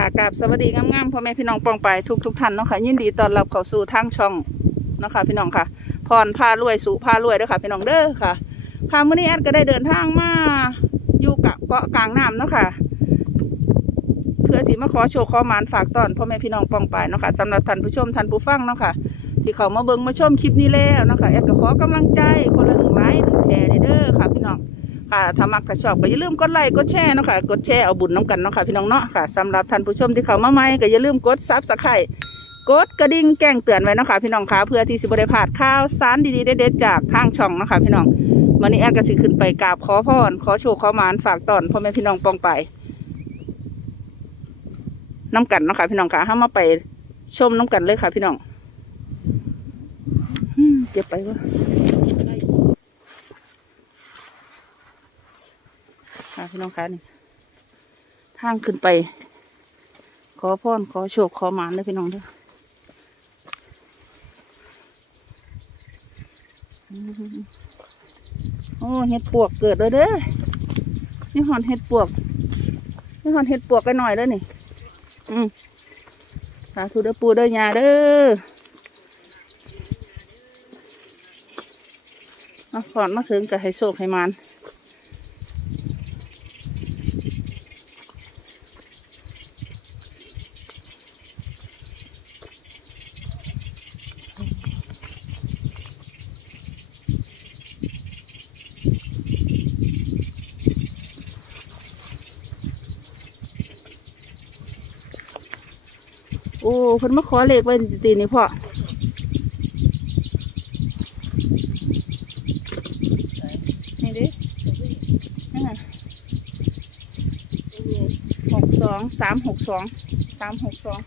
ค่ะกราบสวัสดีงามๆพ่อแม่พี่น้องปองไปทุกทุกๆท่านเนาะค่ะยินดีต้อนรับเข้าสู่ทางช่องเนาะค่ะพี่น้องค่ะพรพารวยสู่พารวยเด้อค่ะพี่น้องเด้อค่ะค่ะมื้อนี้แอดก็ได้เดินทางมาอยู่กับเกาะกลางน้ำเนาะค่ะ เพื่อที่มาขอโชว์ขอมานฝากตอนพ่อแม่พี่น้องปองไปเนาะค่ะสำหรับท่านผู้ชมท่านผู้ฟังเนาะค่ะ ที่เขามาเบิ่งมาชมคลิปนี้แล้วเนาะค่ะแอดก็ขอกำลังใจคนละหนึ่งไลค์หนึ่งแชร์เด้อค่ะพี่น้อง ค่ะถ้ามักถ้าชอบก็อย่าลืมกดไลค์กดแชร์เนาะค่ะกดแชร์เอาบุญน้ำกันเนาะค่ะพี่น้องเนาะค่ะสำหรับท่านผู้ชมที่เข้ามาใหม่ก็อย่าลืมกดซับสไครต์กดกระดิ่งแจ้งเตือนไว้เนาะค่ะพี่น้องค่ะเพื่อที่สิบได้พลาดข่าวสารดีๆเด็ดๆจากทางช่องเนาะค่ะพี่น้องวันนี้แอดก็สิขึ้นไปกราบขอพรขอโชคขอหมานฝากตอนพ่อแม่พี่น้องปองไปน้ำกันเนาะค่ะพี่น้องค่ะห้ามาไปชมน้ำกันเลยค่ะพี่น้องเก็บไปวะ ค่ะ พี่น้องคะนี่ทางขึ้นไป ขอพรขอโชคขอหมานเลยพี่น้องเด้อโอ้เห็ดปวกเกิดเลยเด้อนี่หอนเห็ดปวกนี่หอนเห็ดปวกกันหน่อยเด้อนี่ อืมสาธุเด้อปูเด้อยาเด้อมาก่อนมาถึงจะให้โชคให้หมาน โอ้เพิ่นมาขอเลขไว้ตีนี่พ่อนี่ดินั่นน่ะหกสองสามหกสองสามหกสอง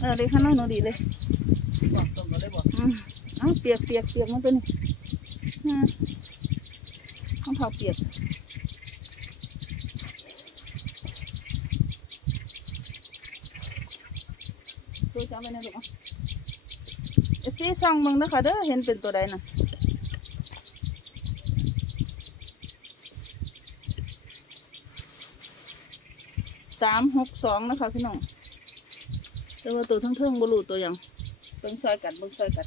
เออเลยข้างนอกหนูดีเลยอืมเอ้าเปียกเปียกเปียกมันตัวนี้อืมต้องเท้าเปียก จะเอาไปในลูกเอฟซีซองมึงนะคะเด้อเห็นเป็นตัวใดนะสามหกสองนะคะพี่น้องแต่ว่าตัวทั้งเทิงบรูตัวอยังเบิ่งซอยกัดเบิ่งซอยกัด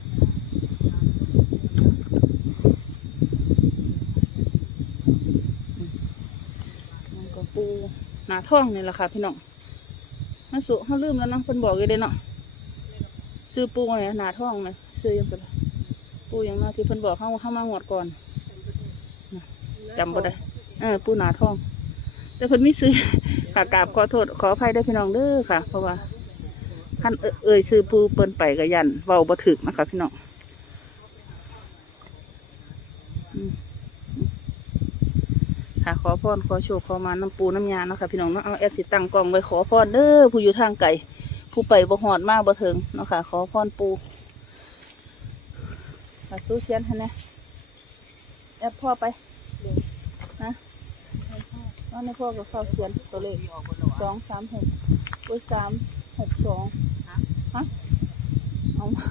มันก็ปูหนาท้องนี่แหละค่ะพี่น้องมาสุเขาลืมแล้วเนาะเพิ่นบอกอยู่เด้เนาะซื้อปูไงหนาท้องเลยซื้อยังไงปูยังเนาที่เพิ่นบอกเขาเข้ามางวดก่อนจำบ่ได้เออปูหนาท้อง แต่เพิ่นไม่ซื้อค่ะกราบขอโทษขออภัยได้พี่น้องเด้อค่ะ เพราะว่าท่านเอ่ยเอ่ยซื้อปูเปิ้นไปกับยันเว้าบ่ถึกนะคะพี่น้องอืมอืม ค่ะขอพรขอโชคขอมาน้ำปูน้ำยาเนาะค่ะพี่น้องเนาะเอาแอดสิตั้งกล้องไว้ขอพรเด้อผู้อยู่ทางไกลผู้ไปบ่หอดมากบ่ถึงเนาะค่ะขอพรปูค่ะสู้เชียนให้แน่แอดพ่อไปนะว่าในพ่อก็เข้าเขียนตัวเลขสองสามหกอุ้ยสามหกสองฮะเอามา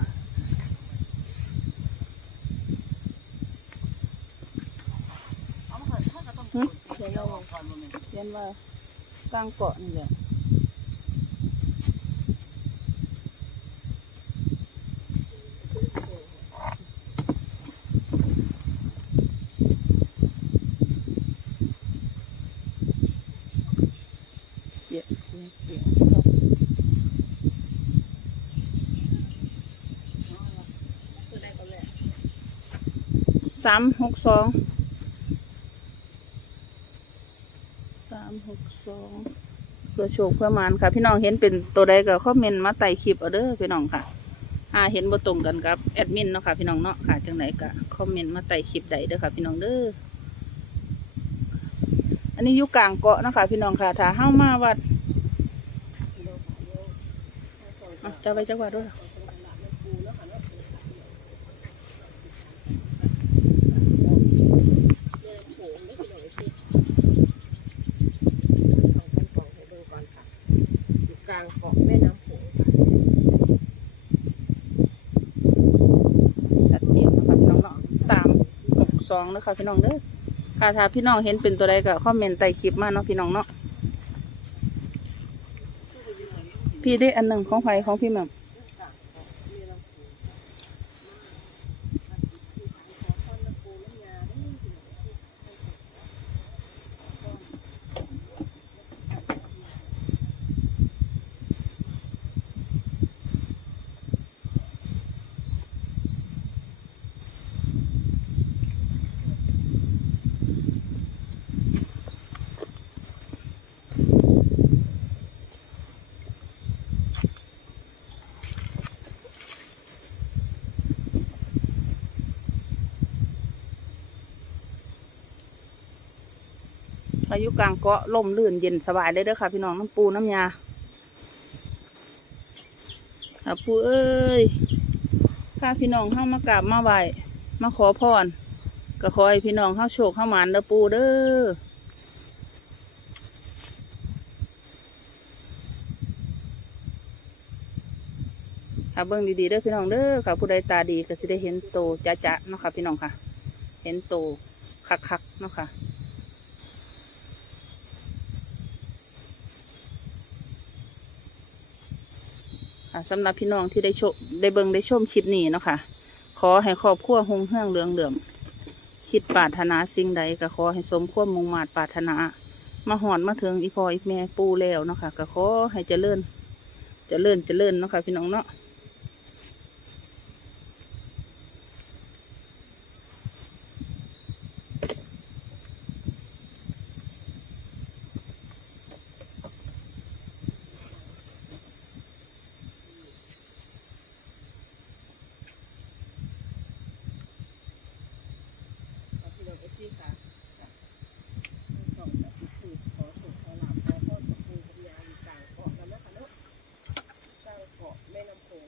หึเขียนว่า เขียนว่ากลางเกาะนี่แหละสามหกสอง สามหกสองเพื่อโชคเพื่อมานค่ะ พี่น้องเห็นเป็นตัวใดก็คอมเมนต์มาใต้คลิปเอาเด้อพี่น้องค่ะอ่าเห็นบ่ตรงกันกับแอดมินเนาะค่ะพี่น้องเนาะค่ะจังไหนก็คอมเมนต์มาใต้คลิปใดเด้อค่ะ พี่น้องเด้ออันนี้อยู่กลางเกาะเนาะค่ะพี่น้องค่ะถ้าเฮ้ามาวัดจะไปจังหวัดด้วยล่ะ กลางเกาะแม่น้ำโขง ชัดเจนนะคะพี่น้องเนาะสามหก สองนะคะพี่น้องเด้อค่ะถ้าพี่น้องเห็นเป็นตัวใดก็คอมเมนต์ใต้คลิปมาเนาะพี่น้องเนาะพี่ได้อันหนึ่งของไฟของพี่แม่ พายุกลางเกาะล่มลื่นเย็นสบายเลยเด้อค่ะ พี่น้องน้ำปูน้ำยาค่ะปูเอ้ยข้าพี่น้องเข้ามากราบมาไหวมาขอพรก็ขอให้พี่น้องเข้าโชคเข้าหมานเด้อปูเด้อค่ะเบิ่งดีๆเด้อพี่น้องเด้อค่ะผู้ใดตาดีก็สิได้เห็นโตจะจะๆเนาะค่ะพี่น้องค่ะ เห็นโตคักๆเนาะค่ะ สำหรับพี่น้องที่ได้ชมได้เบิงได้ชมคลิปนี้เนาะค่ะ ขอให้ครอบครัวหงเฮืองเรืองเหลื่อมคิดปรารถนาสิ่งใดก็ขอให้สมความมุ่งมาตรปรารถนา มาหอนมาถึงอีพออีแม่ปูแล้วเนาะค่ะก็ขอให้เจริญเจริญเจริญเนาะค่ะพี่น้องเนาะ พี่น้องเอฟซีค่ะส่งแบบคือขอสุขขอหลับขอพ่อขอครูปัญญาอยู่กลางเกาะกันนะคะเนาะกลางเกาะแม่น้ำโขง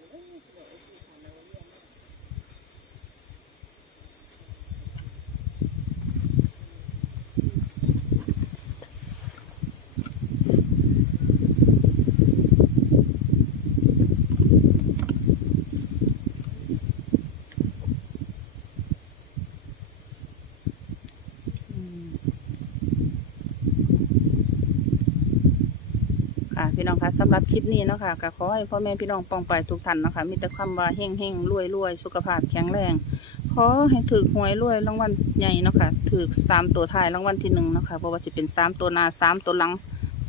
ค่ะ พี่น้องคะสำหรับคลิปนี้เนาะค่ะก็ขอให้พ่อแม่พี่น้องปองไปทุกท่านเนาะคะมีแต่คำว่าเฮงเฮงรวยรวยสุขภาพแข็งแรง ขอให้ถือหวยรวยรางวัลใหญ่เนาะค่ะถือสามตัวท้ายรางวัลที่หนึ่งเนาะค่ะเพราะว่าจะเป็นสามตัวนาสามตัวหลัง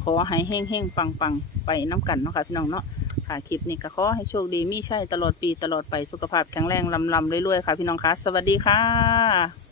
ขอให้เฮงเฮงปังปังไปน้ำกันเนาะค่ะพี่น้องเนาะค่ะคลิปนี้ก็ขอให้โชคดีมีใช่ตลอดปีตลอดไปสุขภาพแข็งแรงลำลำเรื่อยค่ะพี่น้องคะสวัสดีค่ะ